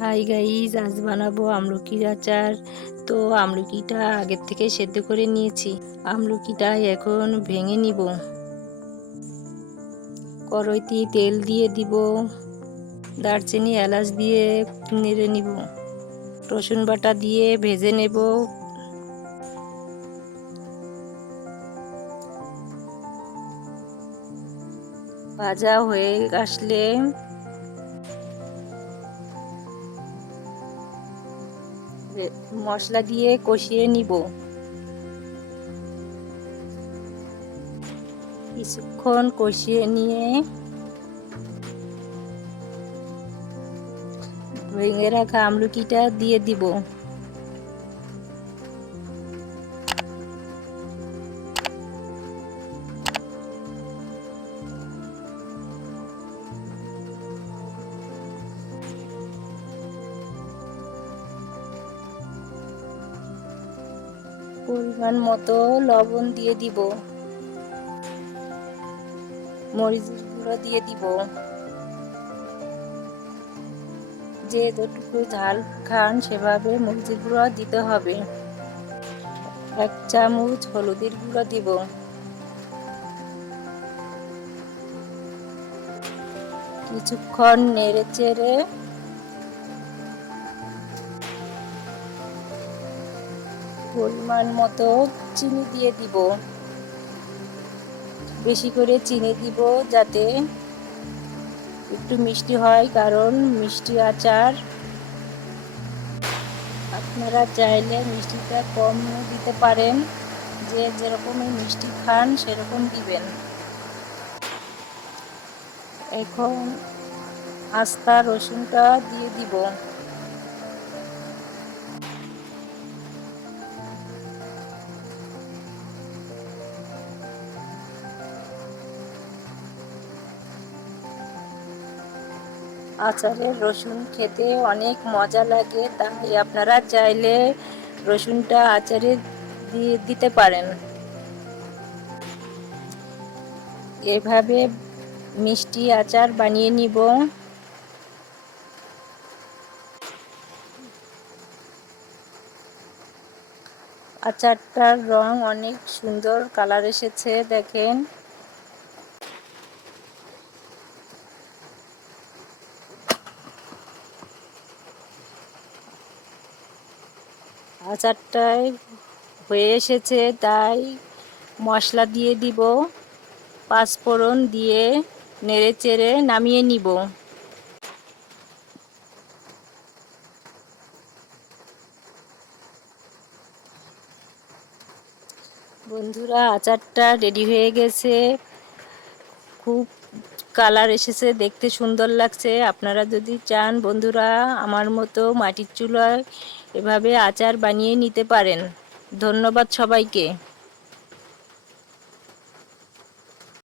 Hi guys, আজ বানাবো আমলকির আচার। তো আমলকিটা আগের থেকে সেদ্ধ করে নিয়েছি। আমলকিটা এখন ভেঙে নিব। কড়াইতে তেল দিয়ে দিব, দারচিনি এলাচ দিয়ে নেড়ে নিব, রসুন বাটা দিয়ে ভেজে নেব। ভাজা হয়ে আসলে মশলা দিয়ে কষিয়ে নিব। কিছুক্ষণ কষিয়ে নিয়ে ভেঙে রাখা আমলকিটা দিয়ে দিব। পরিমাণ মতো লবণ দিয়ে দিব, মরিচের গুঁড়ো দিয়ে দিব। যে যতটুকু ঝাল খান সেভাবে মরিচের গুঁড়ো দিতে হবে। 1 চামচ হলুদের গুঁড়ো দিব। কিছুক্ষণ নেড়ে চেড়ে পরিমাণ মতো চিনি দিয়ে দিব। বেশি করে চিনি দিব যাতে একটু মিষ্টি হয়, কারণ মিষ্টি আচার। আপনারা চাইলে মিষ্টিটা কম দিতে পারেন, যে যেরকমই মিষ্টি খান সেরকম দিবেন। এখন আস্তা রসুনটা দিয়ে দিব। আচারের রসুন খেতে অনেক মজা লাগে, তাই আপনারা চাইলে রসুনটা আচারে দিয়ে দিতে পারেন। এভাবে মিষ্টি আচার বানিয়ে নিব। আচারটার রং অনেক সুন্দর কালার এসেছে, দেখেন। আচারটায় হয়ে এসেছে, তাই মশলা দিয়ে দিব। 5 ফোড়ন দিয়ে নেড়ে চেড়ে নামিয়ে নিব। বন্ধুরা, আচারটা রেডি হয়ে গেছে। খুব কালার এসেছে, দেখতে সুন্দর লাগছে। আপনারা যদি চান বন্ধুরা, আমার মতো মাটির চুলায় এভাবে আচার বানিয়ে নিতে পারেন। ধন্যবাদ সবাইকে।